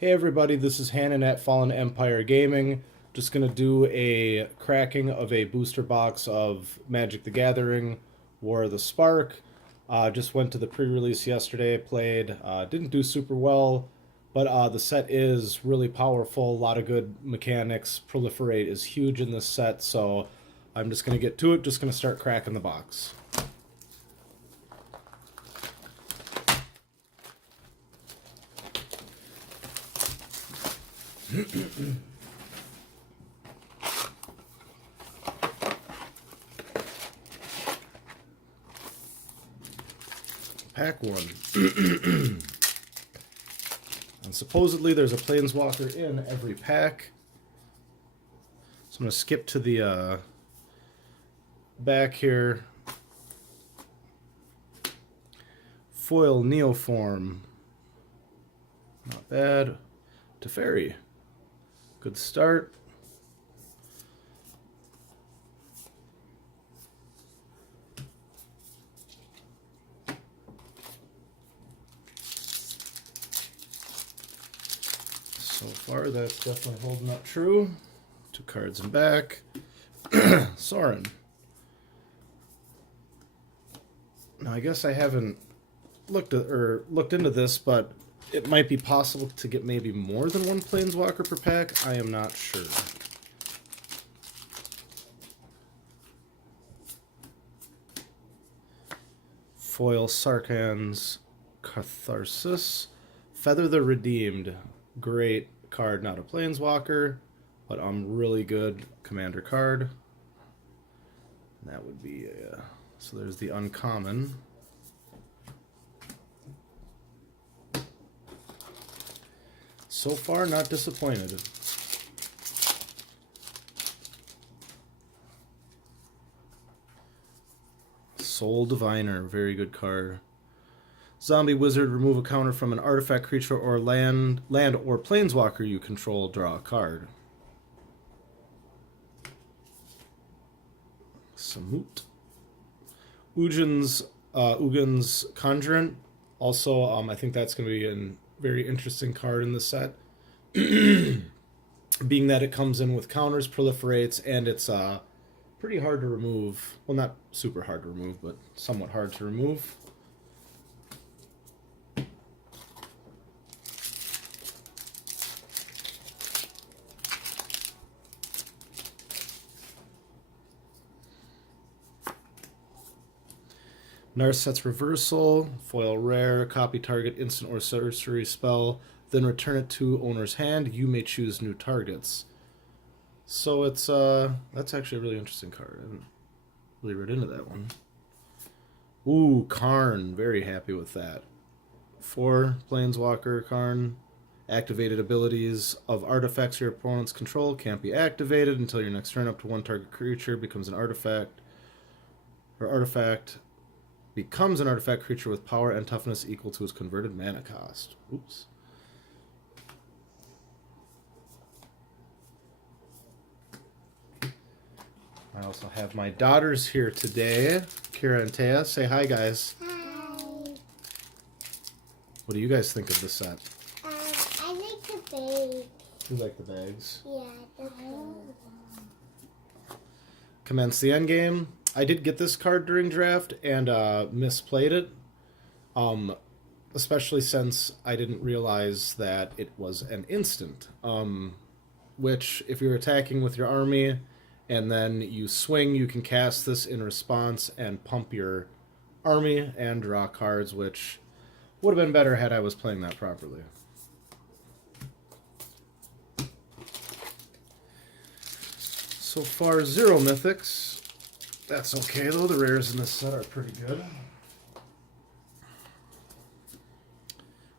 Hey everybody, this is Hannen at Fallen Empire Gaming. Just gonna do a cracking of a booster box of Magic the Gathering, War of the Spark. Just went to the pre-release yesterday, played. Didn't do super well, but the set is really powerful. A lot of good mechanics. Proliferate is huge in this set, so I'm just gonna get to it. Just gonna start cracking the box. Pack one. And supposedly there's a Planeswalker in every pack. So I'm going to skip to the back here. Foil Neoform. Not bad. Teferi. Good start. So far, that's definitely holding up true. Two cards in back. Sorin. Now, I guess I haven't looked into this, but it might be possible to get maybe more than one Planeswalker per pack. I am not sure. Foil Sarkhan's Catharsis. Feather the Redeemed. Great card, not a Planeswalker, but really good commander card. And that would be so there's the uncommon. So far, not disappointed. Soul Diviner, very good card. Zombie Wizard, remove a counter from an artifact, creature, or land or planeswalker you control, draw a card. Samut. Ugin's Conjurant. Also, I think that's going to be a very interesting card in the set. Being that it comes in with counters, proliferates, and it's pretty hard to remove. Well, not super hard to remove, but somewhat hard to remove. Narset's Reversal, foil rare, copy target instant or sorcery spell, then return it to owner's hand. You may choose new targets. So it's that's actually a really interesting card. I haven't really read into that one. Ooh, Karn, very happy with that. 4 Planeswalker Karn. Activated abilities of artifacts your opponent's control can't be activated until your next turn. Up to 1 target creature becomes an artifact. Becomes an artifact creature with power and toughness equal to its converted mana cost. Oops. I also have my daughters here today, Kira and Taya. Say hi, guys. Hi. What do you guys think of this set? I like the bag. You like the bags? Yeah, the bag. Commence the endgame. I did get this card during draft and misplayed it. Especially since I didn't realize that it was an instant. Which, if you're attacking with your army and then you swing, you can cast this in response and pump your army and draw cards, which would have been better had I was playing that properly. So far, 0 mythics. That's okay, though. The rares in this set are pretty good.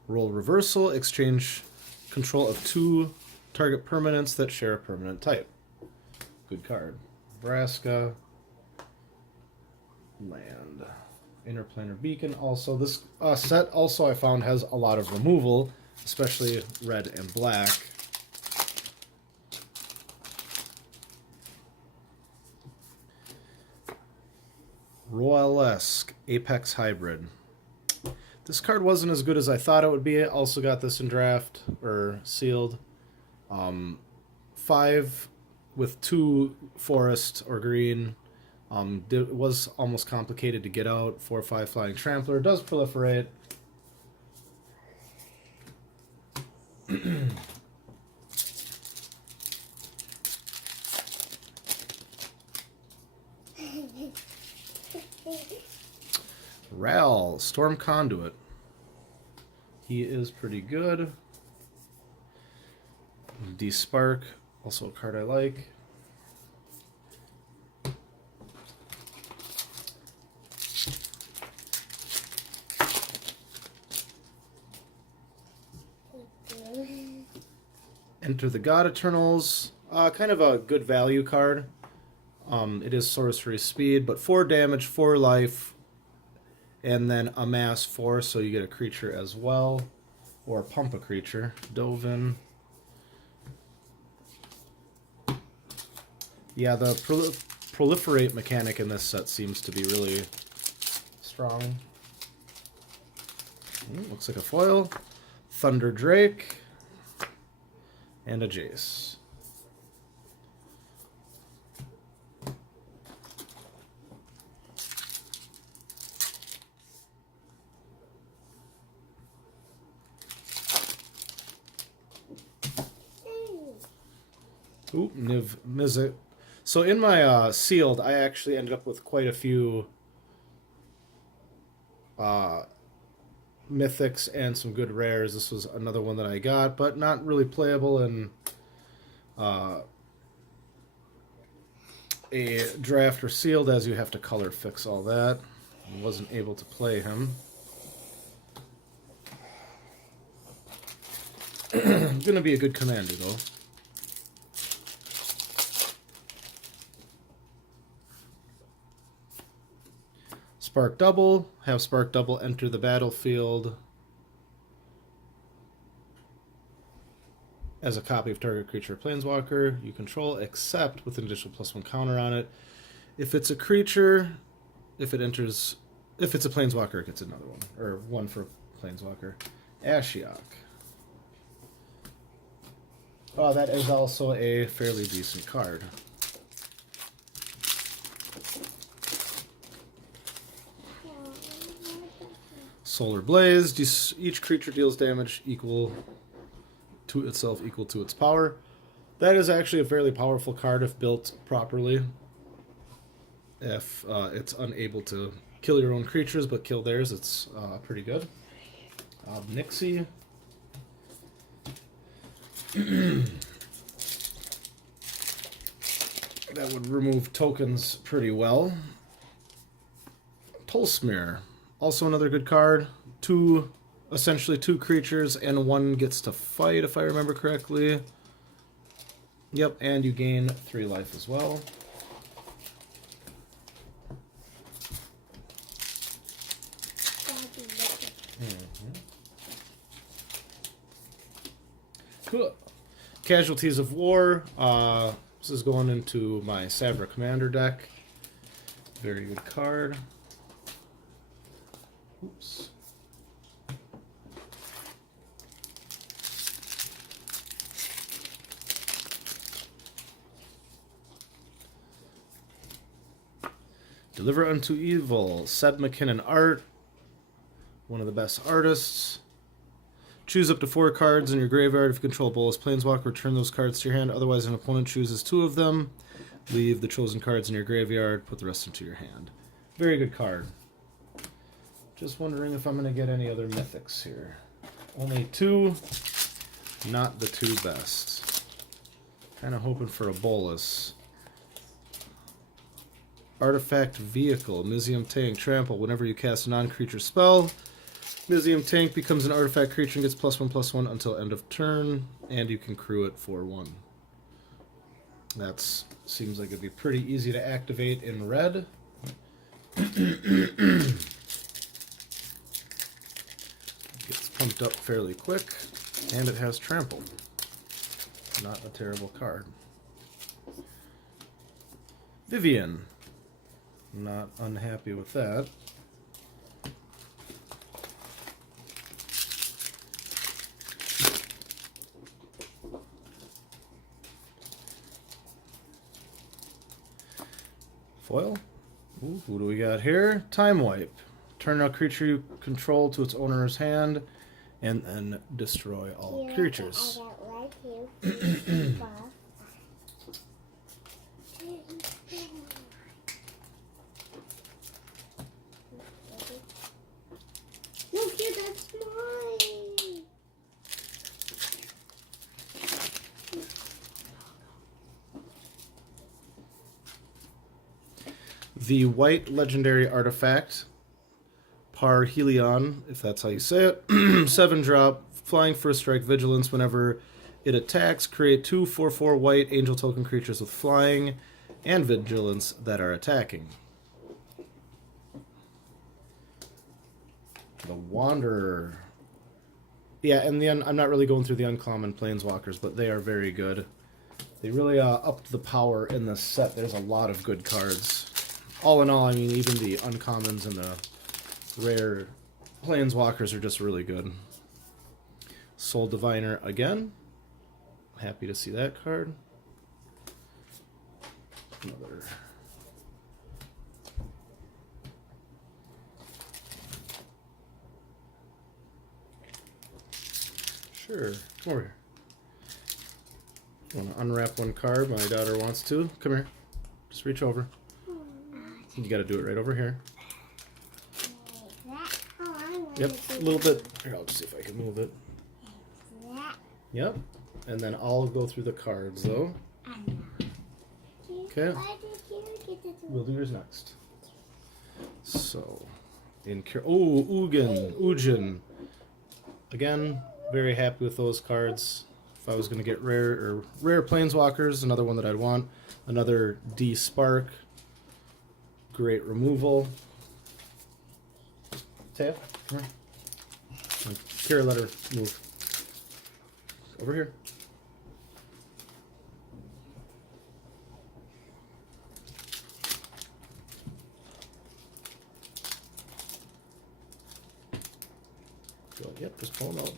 Roll Reversal. Exchange control of 2 target permanents that share a permanent type. Good card. Nebraska. Land. Interplanar Beacon. Also, this set also I found has a lot of removal, especially red and black. Royalesque Apex Hybrid. This card wasn't as good as I thought it would be. I also got this in draft, or sealed. 5 with 2 forest or green. It was almost complicated to get out. 4/5 flying trampler. Does proliferate. Ral, Storm Conduit. He is pretty good. D-Spark, also a card I like. Enter the God Eternals. Kind of a good value card. It is sorcery speed, but 4 damage, 4 life, and then amass 4, so you get a creature as well. Or pump a creature. Dovin. Yeah, the proliferate mechanic in this set seems to be really strong. Looks like a foil. Thunder Drake. And a Jace. Ooh, mythic. So in my sealed, I actually ended up with quite a few mythics and some good rares. This was another one that I got, but not really playable in a draft or sealed, as you have to color fix all that. I wasn't able to play him. Gonna be a good commander, though. Spark Double. Have Spark Double enter the battlefield as a copy of target creature or planeswalker you control, except with an additional +1 counter on it. If it's a creature, if it's a planeswalker, it gets another one. Or 1 for planeswalker. Ashiok. Oh, that is also a fairly decent card. Solar Blaze. Each creature deals damage equal to itself, equal to its power. That is actually a fairly powerful card if built properly. If it's unable to kill your own creatures but kill theirs, it's pretty good. Nixie. That would remove tokens pretty well. Tolsmere. Also another good card. Essentially two creatures, and 1 gets to fight, if I remember correctly. Yep, and you gain 3 life as well. Cool. Casualties of War. This is going into my Sabra Commander deck. Very good card. Oops. Deliver Unto Evil. Seb McKinnon art. One of the best artists. Choose up to 4 cards in your graveyard. If you control Bolas Planeswalker, return those cards to your hand. Otherwise, an opponent chooses 2 of them. Leave the chosen cards in your graveyard. Put the rest into your hand. Very good card. Just wondering if I'm going to get any other mythics here. Only 2. Not the 2 best. Kind of hoping for a Bolas. Artifact Vehicle. Mizium Tank. Trample. Whenever you cast a non-creature spell, Mizium Tank becomes an artifact creature and gets +1/+1 until end of turn, and you can crew it for 1. That seems like it'd be pretty easy to activate in red. Gets pumped up fairly quick, and it has Trample. Not a terrible card. Vivian. Not unhappy with that. Foil. Ooh, who do we got here? Time Wipe. Turn a creature you control to its owner's hand, and then destroy all creatures. I got right here. Look here, that's mine. The white legendary artifact, Parhelion, if that's how you say it, 7-drop, flying first strike, vigilance. Whenever it attacks, create 2 4/4 white angel token creatures with flying and vigilance that are attacking. The Wanderer. Yeah, and I'm not really going through the uncommon planeswalkers, but they are very good. They really upped the power in this set. There's a lot of good cards. All in all, I mean, even the uncommons and the rare planeswalkers are just really good. Soul Diviner again. Happy to see that card. Another. Sure. Come over here. Want to unwrap one card? My daughter wants to. Come here. Just reach over. You got to do it right over here. Yep, a little bit. Here, I'll just see if I can move it. Yep. And then I'll go through the cards, though. Okay. We'll do yours next. So, Ujin. Again, very happy with those cards. If I was going to get rare planeswalkers, another one that I'd want. Another D Spark. Great removal. Taya, come here. Kira, let her move. Over here. Go, yep, just pull them out.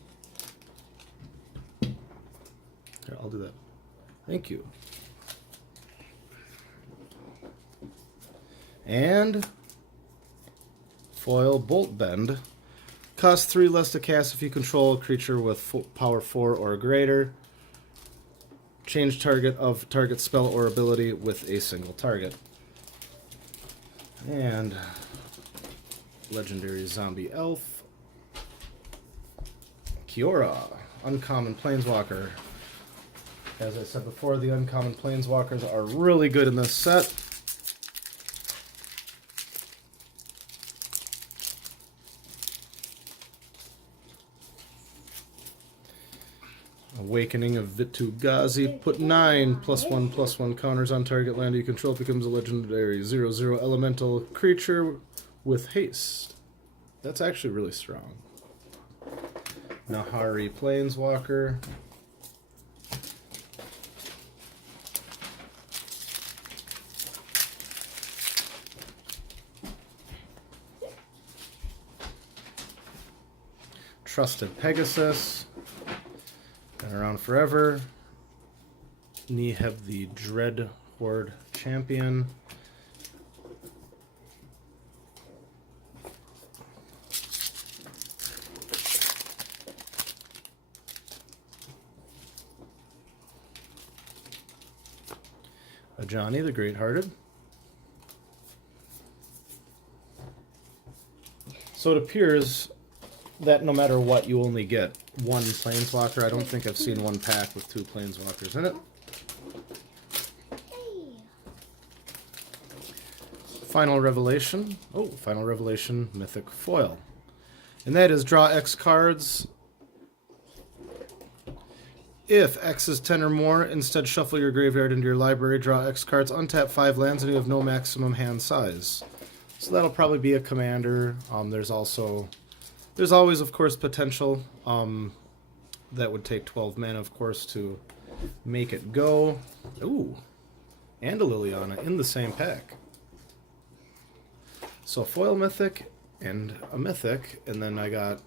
Here, I'll do that. Thank you. And foil Bolt Bend. Cost 3 less to cast if you control a creature with power 4 or greater. Change target of target spell or ability with a single target. And legendary zombie elf. Kiora, uncommon planeswalker. As I said before, the uncommon planeswalkers are really good in this set. Awakening of Vitu-Ghazi. Put 9 +1/+1 counters on target land you control. It becomes a legendary 0/0 elemental creature with haste. That's actually really strong. Nahari Planeswalker. Trusted Pegasus. Been around forever. Niheb the Dread Horde Champion. Ajani the Great-Hearted. So it appears that no matter what, you only get one planeswalker. I don't think I've seen one pack with 2 planeswalkers in it. Final Revelation. Oh, Final Revelation Mythic Foil. And that is draw X cards. If X is 10 or more, instead shuffle your graveyard into your library, draw X cards, untap 5 lands, and you have no maximum hand size. So that'll probably be a commander. There's always, of course, potential. That would take 12 mana, of course, to make it go. Ooh, and a Liliana in the same pack. So foil mythic and a mythic, and then I got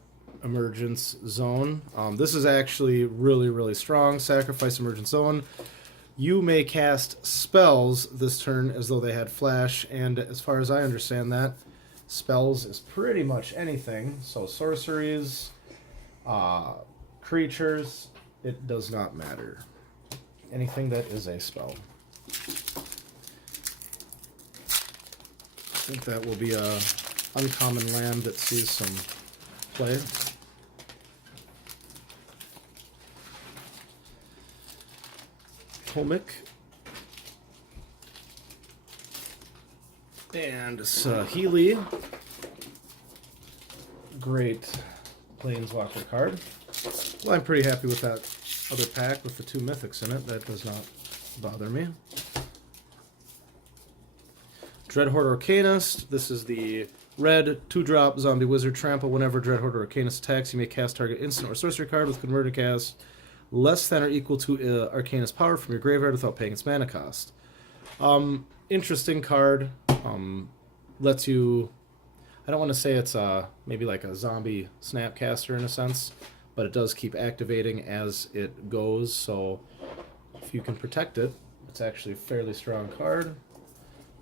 Emergence Zone. This is actually really, really strong. Sacrifice Emergence Zone. You may cast spells this turn as though they had flash, and as far as I understand that, spells is pretty much anything. So sorceries, creatures, it does not matter. Anything that is a spell. I think that will be a uncommon land that sees some play. Homic. And Healy. Great Planeswalker card. Well, I'm pretty happy with that other pack with the 2 mythics in it. That does not bother me. Dreadhorde Arcanist. This is the red 2-drop zombie wizard trample. Whenever Dreadhorde Arcanist attacks, you may cast target instant or sorcery card with converted cast less than or equal to Arcanist power from your graveyard without paying its mana cost. Interesting card. Lets you... I don't want to say it's maybe like a zombie snapcaster in a sense, but it does keep activating as it goes, so if you can protect it, it's actually a fairly strong card.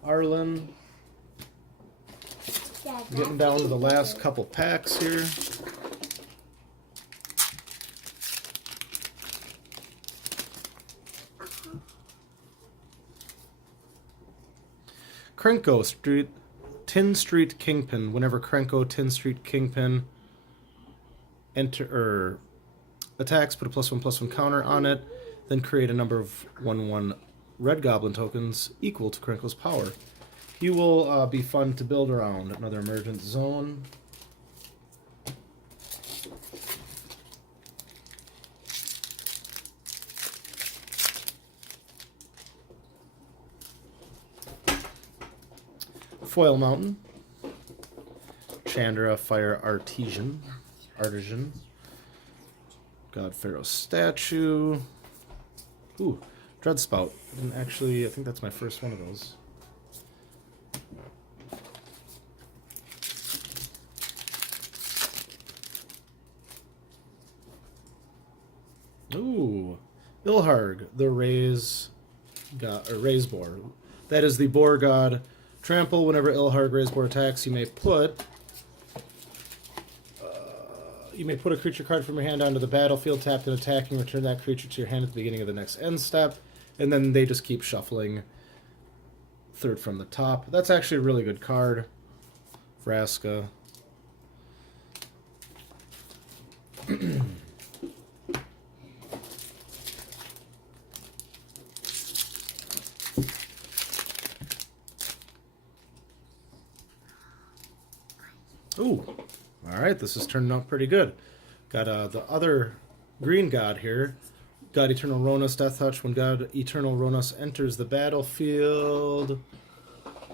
Arlen. Getting down to the last couple packs here. Krenko Street, Tin Street Kingpin. Whenever Krenko Tin Street Kingpin attacks, put a +1/+1 counter on it, then create a number of 1/1 red goblin tokens equal to Krenko's power. He will be fun to build around. Another emergent zone. Foil Mountain. Chandra Fire Artisan. God Pharaoh Statue. Ooh, Dreadspout. And actually, I think that's my first one of those. Ooh, Ilharg, the Raise God, or Raise Boar. That is the Boar God. Trample. Whenever Ilharg Raise Boar attacks, you may put a creature card from your hand onto the battlefield, tapped and attacking. Return that creature to your hand at the beginning of the next end step, and then they just keep shuffling. Third from the top. That's actually a really good card. Vraska. Ooh, all right, this is turning out pretty good. Got the other green god here. God Eternal Ronas, Death Touch. When God Eternal Ronas enters the battlefield,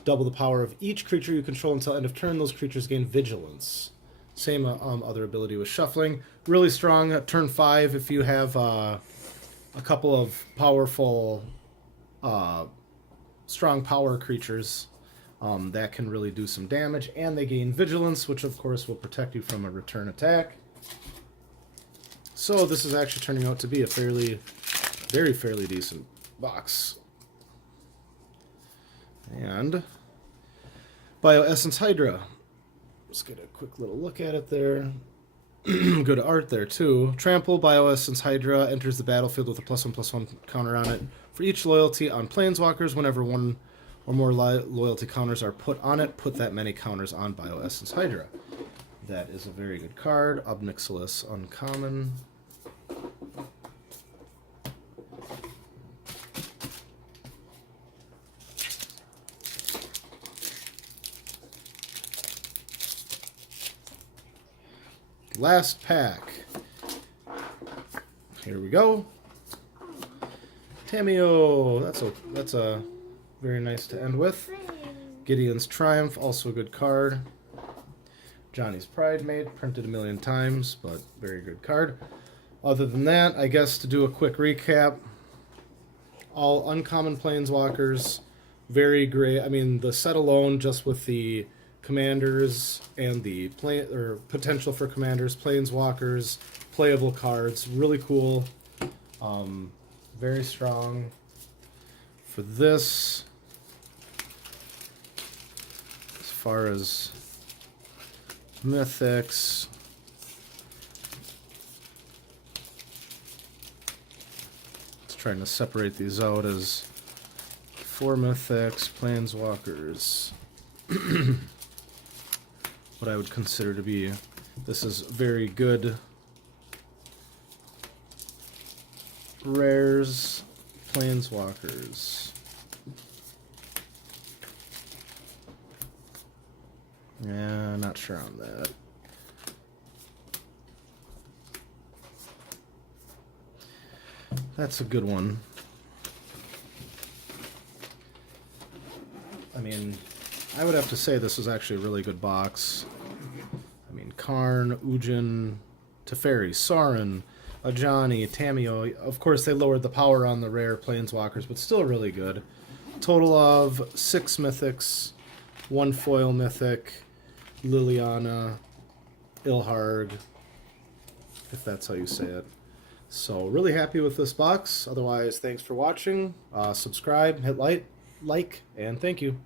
double the power of each creature you control until end of turn. Those creatures gain Vigilance. Same other ability with shuffling. Really strong at turn 5 if you have a couple of powerful, strong power creatures. That can really do some damage, and they gain Vigilance, which of course will protect you from a return attack. So this is actually turning out to be a fairly decent box. And Bioessence Hydra. Let's get a quick little look at it there. Good art there too. Trample, Bioessence Hydra enters the battlefield with a +1/+1 counter on it. For each loyalty on Planeswalkers, whenever one or more loyalty counters are put on it, put that many counters on Bioessence Hydra. That is a very good card. Obnixilis uncommon. Last pack. Here we go. Tameo. That's a very nice to end with. Gideon's Triumph, also a good card. Johnny's Pridemate, printed a million times, but very good card. Other than that, I guess to do a quick recap, all uncommon Planeswalkers, very great. I mean, the set alone, just with the commanders and the potential for commanders, Planeswalkers, playable cards, really cool. Very strong. for this. As far as mythics, it's trying to separate these out as 4 mythics, planeswalkers. What I would consider to be, this is very good rares, planeswalkers. Yeah, not sure on that. That's a good one. I mean, I would have to say this was actually a really good box. I mean, Karn, Ujin, Teferi, Sauron, Ajani, Tamio. Of course, they lowered the power on the rare planeswalkers, but still really good. Total of 6 mythics, 1 foil mythic, Liliana, Ilharg, if that's how you say it. So, really happy with this box. Otherwise, thanks for watching. Subscribe, hit like, and thank you.